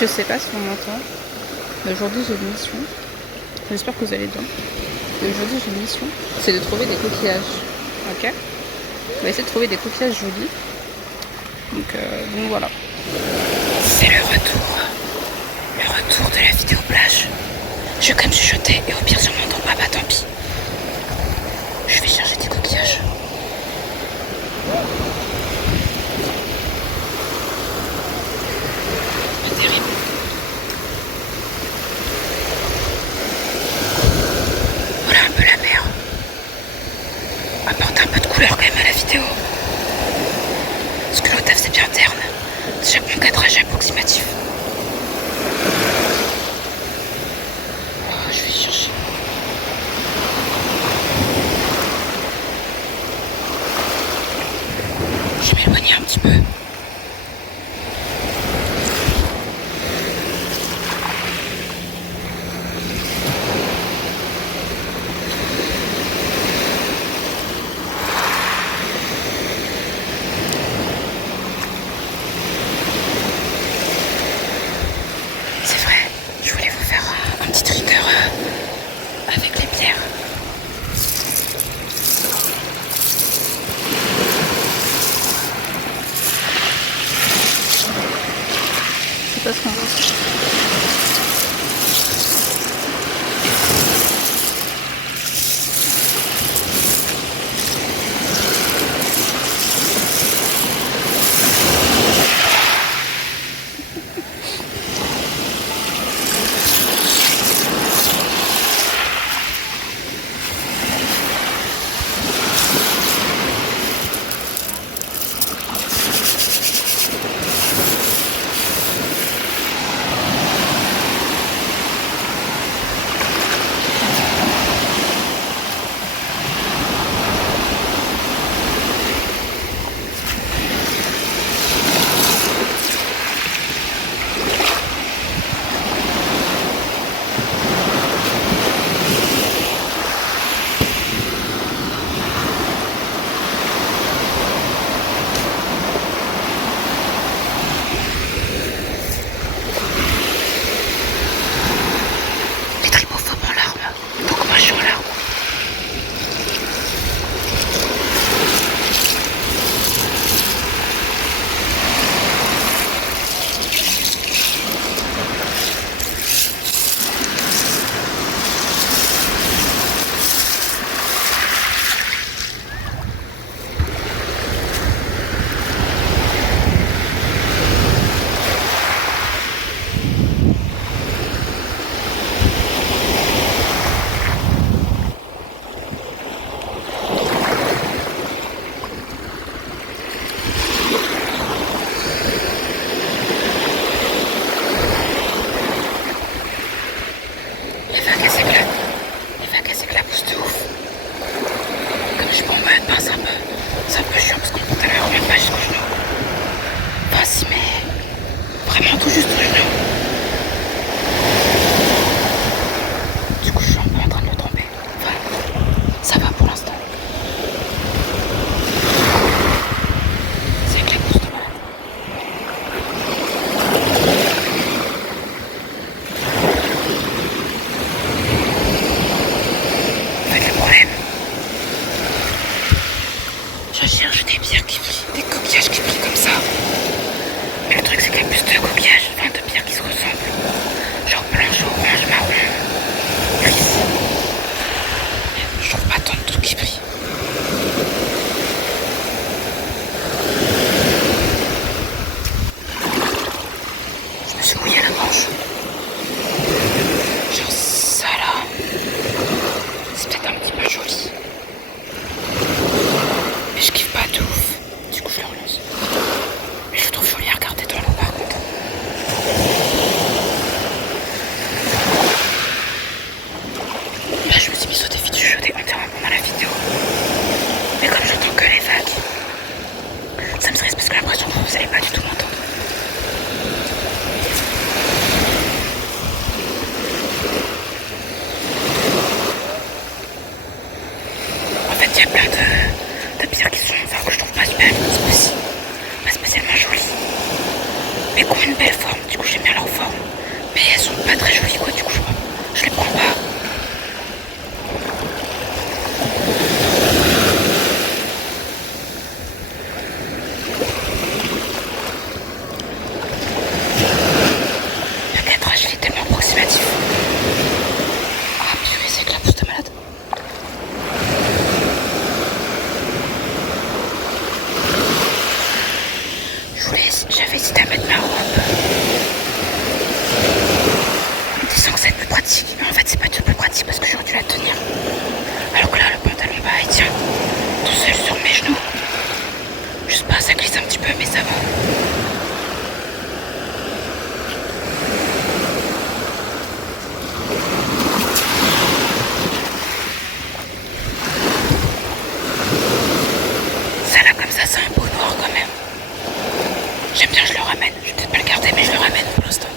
Je sais pas si on m'entend. Mais aujourd'hui j'ai une mission. J'espère que vous allez bien. Et aujourd'hui j'ai une mission. C'est de trouver des coquillages. Ok. On va essayer de trouver des coquillages jolis. Donc voilà. C'est le retour. Le retour de la vidéo plage. Je vais quand même chuchoter et au pire si on m'entend pas, bah tant pis. Je vais chercher des coquillages. Pas terrible. Voilà un peu la mer. Apporte un peu de couleur quand même à la vidéo. Parce que l'OTAF c'est bien terne. Déjà mon cadrage approximatif. Oh, je vais chercher. Je vais m'éloigner un petit peu. C'est vrai, je voulais vous faire un petit trigger avec les pierres. C'est pas ce qu'on veut. Les tripophobes en larmes. Donc moi je suis en larmes. Les vagues elles s'éclaboussent de ouf. Comme je suis pas en mode bain, c'est un peu chiant parce qu'on monte à la même pas jusqu'au genou. Enfin si mais vraiment tout juste au genou. Du coup je suis un peu en train de le tromper. Enfin ça va pour l'instant. C'est éclabousse de malade. En fait le problème, je cherche des pierres qui brillent, des coquillages qui brillent comme ça. Mais le truc c'est qu'il y a plus de coquillages, enfin de pierres qui se ressemblent. Genre blanche, orange, marron, gris. Je trouve pas tant de trucs qui brillent. Je me suis mouillé à la manche. Genre ça là, c'est peut-être un petit peu joli. Mais je kiffe pas de ouf. Du coup je le relance. Mais je le trouve joli à regarder dans l'eau par contre. Là je me suis mis au défi de chuchoter entièrement pendant la vidéo. Mais comme j'entends que les vagues, ça me stresse parce que j'ai l'impression que vous allez pas du tout m'entendre. En fait il y a plein de pierres qui sont, enfin que je trouve pas super aussi, pas spécialement jolies, mais qui ont une belle forme, du coup j'aime bien leur forme. j'avais hésité à mettre ma robe. En me disant que c'est plus pratique. Mais en fait, c'est pas du tout plus pratique parce que j'aurais dû la tenir. Alors que là, le pantalon, bah, il tient tout seul sur mes genoux. Juste pas, ça glisse un petit peu, mais ça va. Ça là, comme ça, c'est un beau noir quand même. J'aime bien, je le ramène. Je vais peut-être pas le garder, mais je le ramène pour l'instant.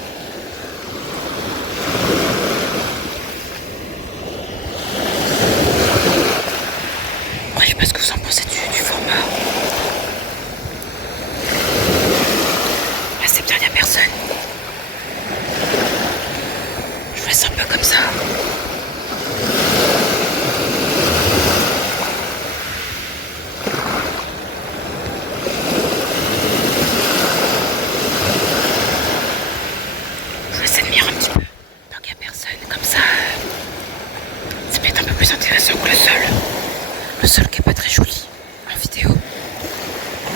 Ouais, je sais pas ce que vous en pensez du format. Ouais, c'est bien, il n'y a personne. Je vous laisse un peu comme ça. Je vous laisse admirer un petit peu. Tant qu'il n'y a personne, comme ça, ça peut être un peu plus intéressant que le sol. Le sol qui est pas très joli en vidéo.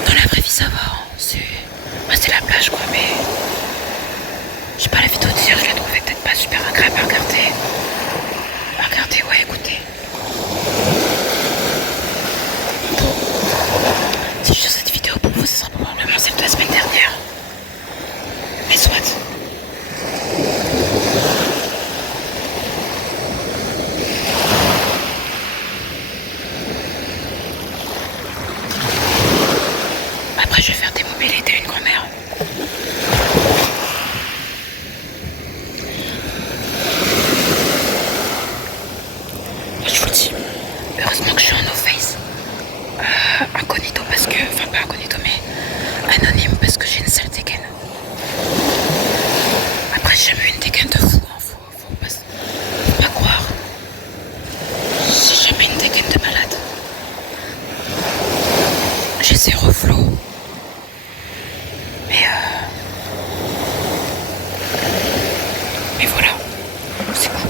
Dans la vraie vie, ça va. Hein. C'est la plage, quoi, mais je sais pas, la vidéo d'hier, je la trouvais peut-être pas super agréable à regarder. Ouais, écoutez. Bon. Si je fais cette vidéo pour vous, ce sera probablement celle de la semaine dernière. Mais soit. Après, je vais faire démouler l'été une grand-mère. Je vous le dis, heureusement que je suis en no face. Incognito parce que, enfin pas incognito mais anonyme parce que j'ai une sale dégaine. Après j'ai jamais eu une dégaine de fou, hein. Faut pas croire. J'ai jamais une dégaine de malade. J'ai zéro flow. Mais voilà, c'est cool.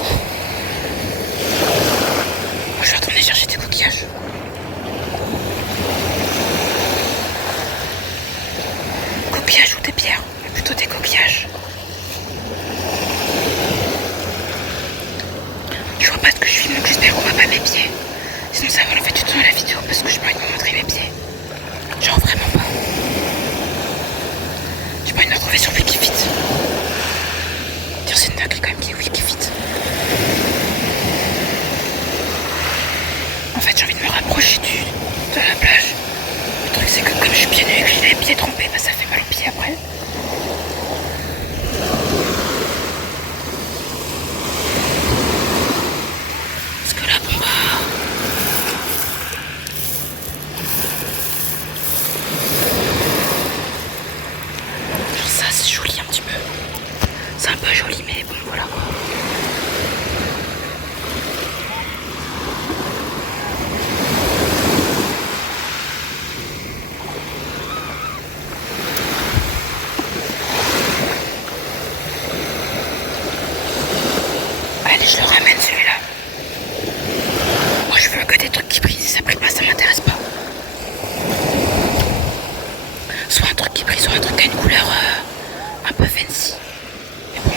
Moi je vais retourner chercher des coquillages. Coquillages ou des pierres, mais plutôt des coquillages. Je vois pas ce que je filme, donc j'espère qu'on voit pas mes pieds. Sinon ça va en fait du temps à la vidéo parce que je peux pas me montrer mes pieds. Genre vraiment pas. J'ai pas envie de me retrouver sur Wikifit. Dire c'est une dinguerie quand même qui est Wikifit. En fait j'ai envie de me rapprocher de la plage. Le truc c'est que comme je suis pieds nus et que j'ai les pieds trempés, bah ça fait mal aux pieds après. Parce que là bon bah... Genre ça c'est joli un petit peu. C'est un peu joli mais bon voilà quoi. Allez, je le ramène celui-là. Moi je veux que des trucs qui brillent, si ça brille pas ça m'intéresse pas. Soit un truc qui brille, soit un truc qui a une couleur un peu fancy. Mais bon,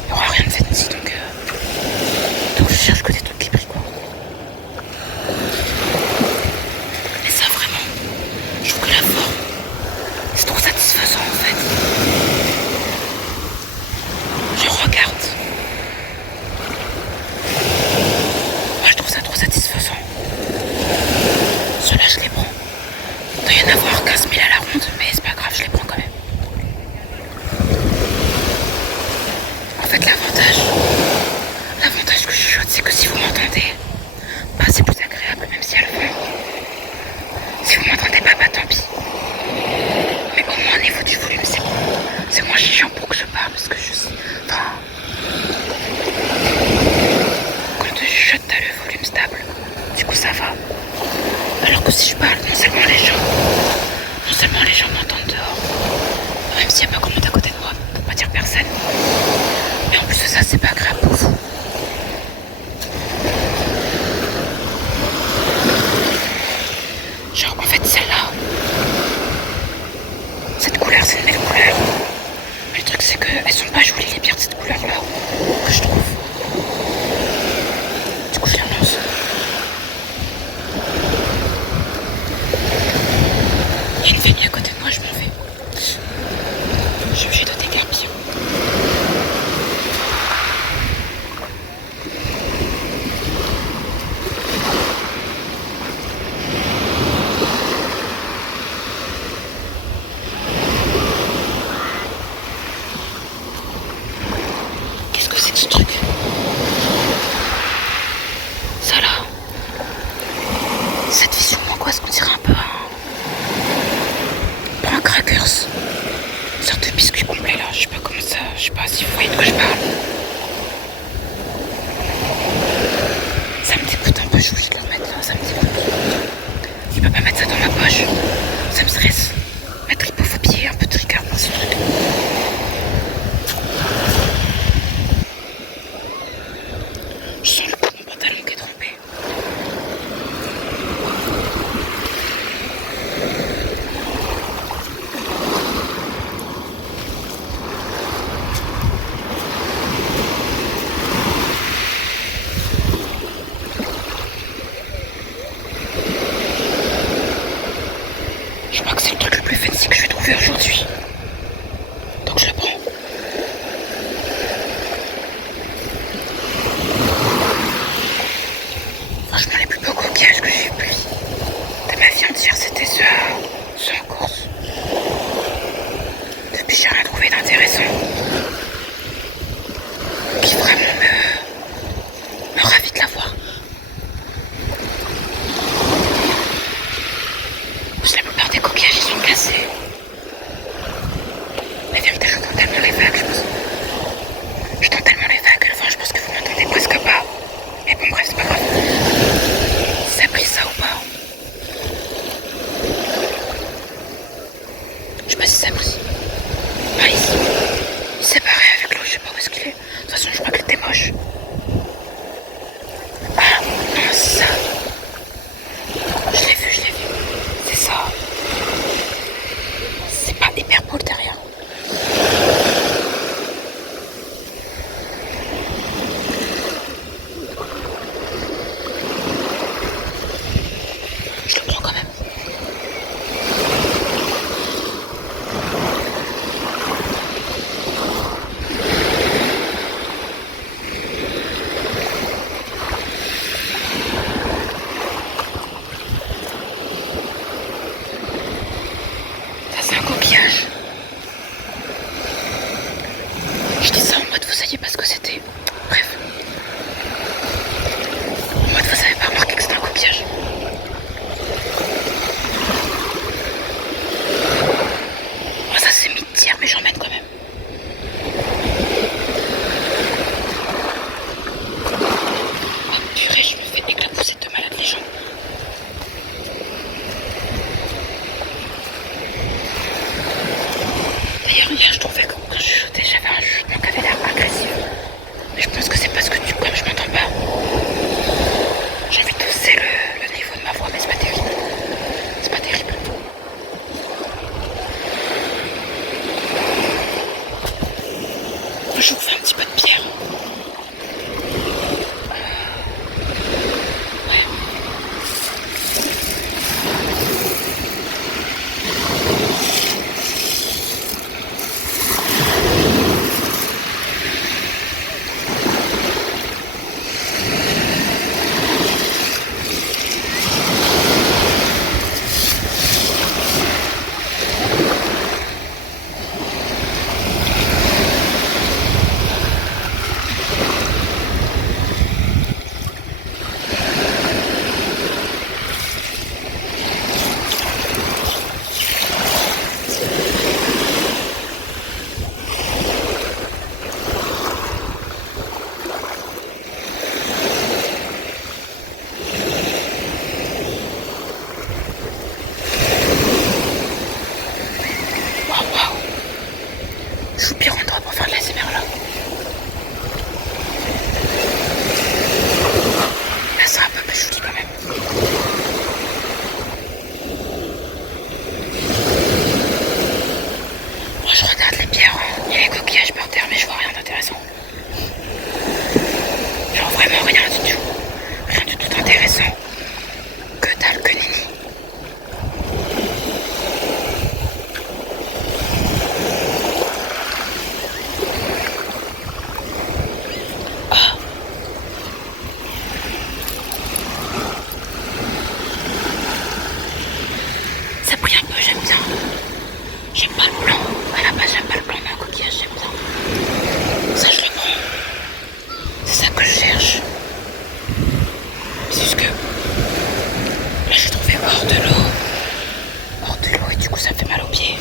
il n'y aura rien de fancy donc je cherche que des trucs qui brillent quoi. Mais ça vraiment, je trouve que la forme, c'est trop satisfaisant en fait. Je regarde. Moi je trouve ça trop satisfaisant. Ceux-là je les prends. Il doit y en avoir 15 000 à la ronde, mais c'est pas grave, je les prends quand même. En fait l'avantage que je chuchote, c'est que si vous m'entendez, bah c'est plus agréable même si elle le vent. Si vous m'entendez pas, bah tant pis. Mais au moins au niveau du volume, c'est moins chiant pour que je parle parce que je sais. Enfin, quand je chuchote, t'as le volume stable. Du coup, ça va. Alors que si je parle, non seulement les gens m'entendent dehors, même s'il n'y a pas grand monde à côté de moi, pour pas dire personne. Mais en plus de ça, c'est pas agréable pour vous. Genre, en fait, celle-là, Il y a une famille à côté de moi, je m'en vais. Je suis obligée de déguerpir. Qu'est-ce que c'est que ce truc? Ça là. Cette vision m'angoisse, on dirait un peu un crackers. Une sorte de biscuit complet là, je sais pas comment ça, je sais pas si vous voyez de quoi je parle. Ça me dégoûte un peu, je voulais le remettre là, ça me dégoûte. Je peux pas mettre ça dans ma poche, ça me stresse. Ma tripophobie est un peu trigger dans ce truc. Je sens le bout de mon pantalon qui est trempé. Je crois que c'est le truc le plus fancy que je vais trouver aujourd'hui. Donc je le prends. Franchement, les plus beaux coquillages que j'ai vus de ma vie entière, c'était ceux en course. Depuis, j'ai rien trouvé d'intéressant qui vraiment me ravit de la voir. Parce que la plupart des coquillages, ils sont cassés. Mais vérité, je tente tellement les vagues, je pense. Je tente tellement les vagues, enfin, je pense que vous m'entendez presque pas. Mais bon, bref, c'est pas grave. Ça a pris ça ou pas? Je sais pas si ça a pris. Ah, ici. Il s'est barré avec l'eau, je sais pas où est-ce qu'il est. De toute façon, je crois qu'il était moche. Ah, non, c'est ça. Je l'ai vu. C'est ça. C'est pas hyper beau le derrière. Je le prends quand même. Ça, c'est un coquillage. Je dis ça en mode vous saviez pas ce que c'était. Bref. En mode vous avez pas remarqué que c'était un coquillage. Oh, ça c'est mi-tiers, mais j'emmène quand même. Oh purée, je me fais éclabousser de malade les gens. D'ailleurs, hier, je trouvais que quand je chuchotais, j'avais un chuchotement qui avait l'air agressif. Mais je pense que c'est parce que du coup, comme je m'entends pas, j'ai envie de hausser le niveau de ma voix, mais c'est pas terrible. C'est pas terrible. Je vous fais un petit peu de pierre. Ouais. bien. J'aime pas le blanc. À la base, j'aime pas le blanc d'un coquillage, j'aime bien. Ça, je le prends. C'est ça que je cherche. C'est juste que là, j'ai trouvé hors de l'eau. Hors de l'eau et du coup, ça me fait mal aux pieds.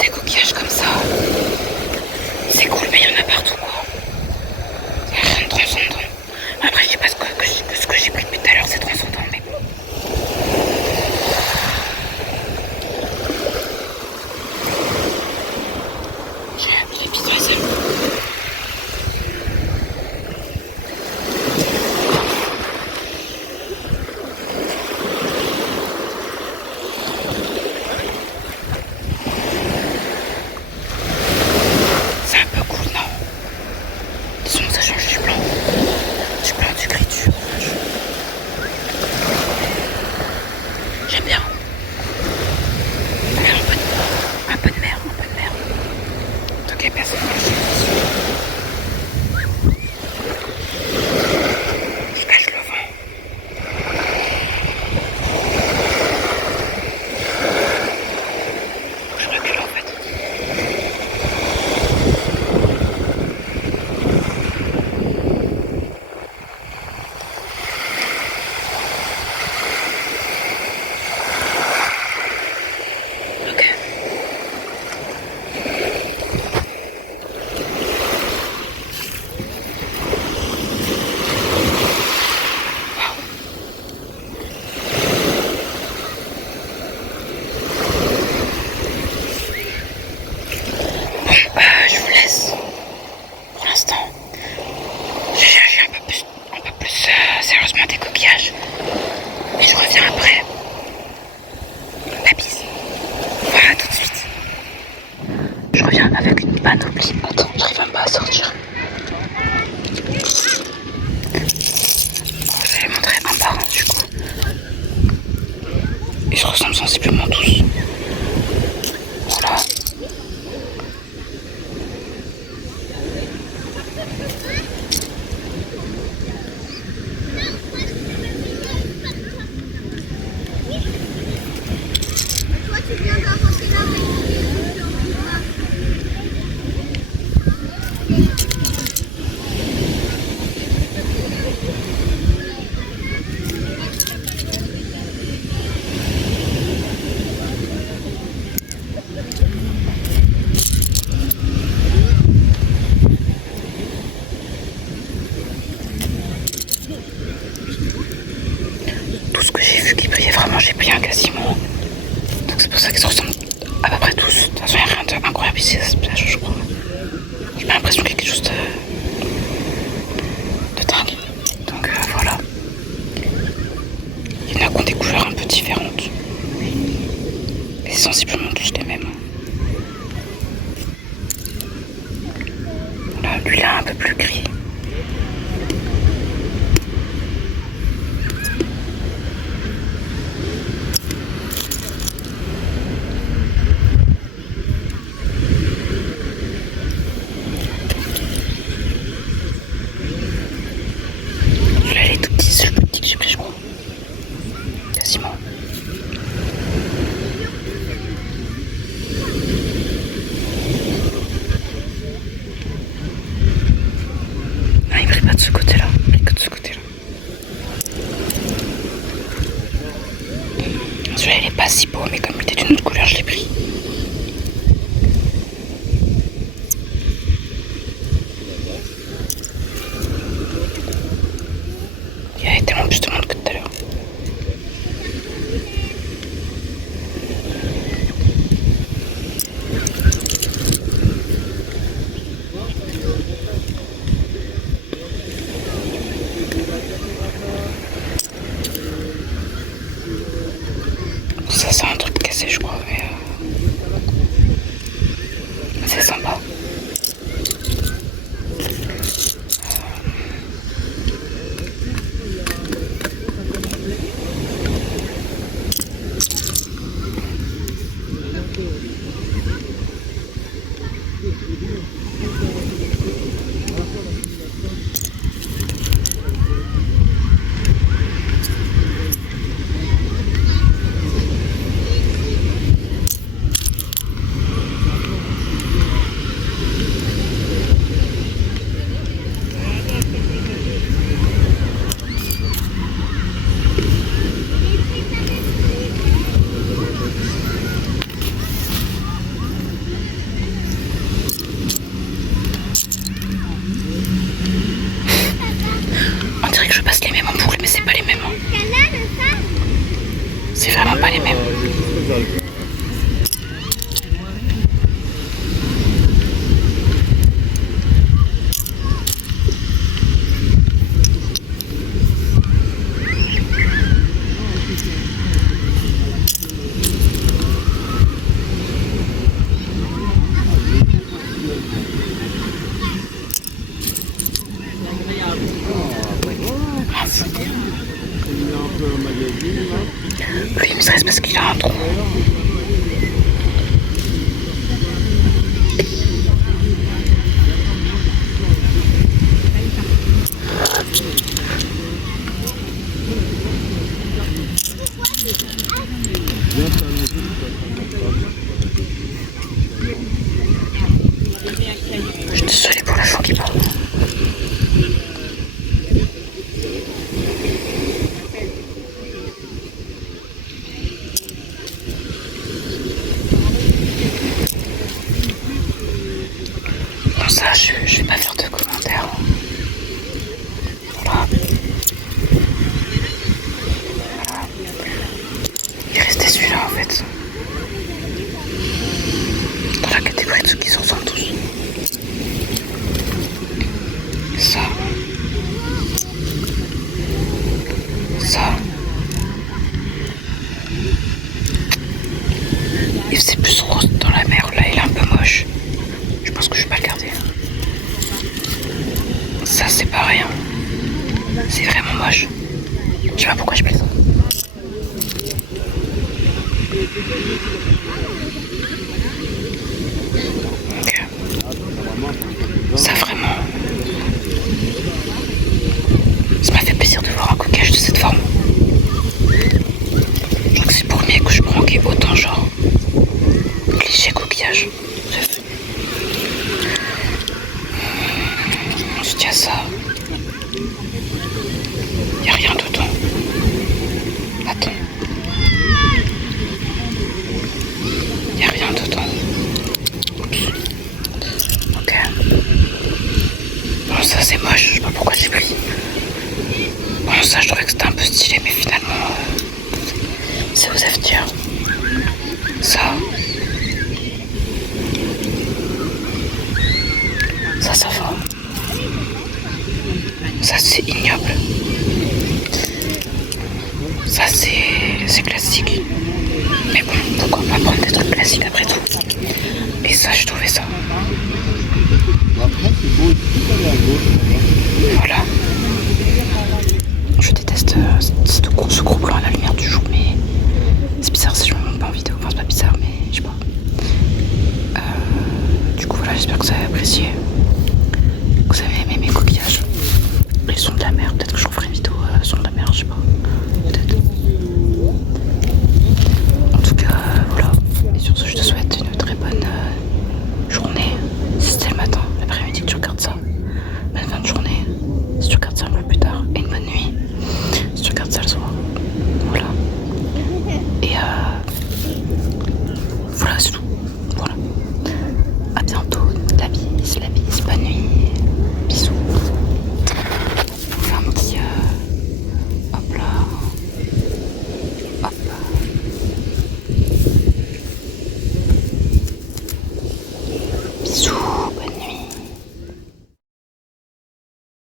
Des coquillages comme ça, c'est cool, mais il y en a partout quoi. Il n'y a rien de transcendant. Après, je sais pas ce que j'ai pris depuis tout à l'heure, c'est transcendant, mais bon. J'ai les pieds dans c'est un peu cool, non? Disons que ça change du blanc, du gris, du orange. J'aime bien. Allez, un peu de mer, un peu de mer. Ok, personne ne le je cache le vent. Je recule en fait. Ok. Bon, je vous laisse. Pour l'instant, j'ai cherché un peu plus sérieusement des coquillages. Et je reviens après. La bise. Voilà, tout de suite. Je reviens avec une panoplie. Attends, j'arrive même pas à sortir. Je vais les montrer un par un du coup. Ils se ressemblent sensiblement tous. Voilà. Tout ce que j'ai vu qui brillait vraiment, j'ai pris un quasiment. Donc c'est pour ça qu'ils se ressemblent à peu près tous. De toute façon, il n'y a rien d'incroyable ici, je crois. J'ai pas l'impression qu'il y a quelque chose de dingue. Donc voilà. Il y en a qui ont des couleurs un peu différentes. Mais c'est sensiblement tous les mêmes. Voilà, lui là un peu plus gris. Là, il est tout petit, c'est le plus petit que j'ai pris, je crois. Quasiment. Je suis désolée pour la chou qui parle. Bon ça, je vais pas faire de commentaires. Voilà. Il restait celui-là en fait. Dans la catégorie de ceux qui se ressemblent tous. Ça. Ça. Il faisait plus rose dans la mer, là il est un peu moche. Je pense que je vais pas le garder. Ça c'est pareil. C'est vraiment moche. Je sais pas pourquoi je mets ça. Ok. Ça vraiment. Ça m'a fait plaisir de voir un coquillage de cette forme. Je crois que c'est le premier que je prends qui est autant genre cliché coquillage. Bref. Ensuite il y a ça. Il n'y a rien dedans. Attends. Il n'y a rien dedans. Oups. Ok. Bon ça c'est moche, je sais pas pourquoi j'ai pris. Bon ça je trouvais que c'était un peu stylé mais finalement c'est aux aftières. Ça. Ça va. Ça c'est ignoble. Ça c'est classique. Mais bon, pourquoi pas prendre des trucs classiques après tout. Et ça, je trouvais ça. Voilà. Je déteste ce gros blanc à la lumière du jour, mais c'est bizarre si je me montre pas en vidéo. Enfin, c'est pas bizarre, mais je sais pas. Du coup, voilà, j'espère que vous avez apprécié. Que vous avez aimé mes coquillages. Les sons de la mer, peut-être que j'en ferai une vidéo son de la mer, je sais pas.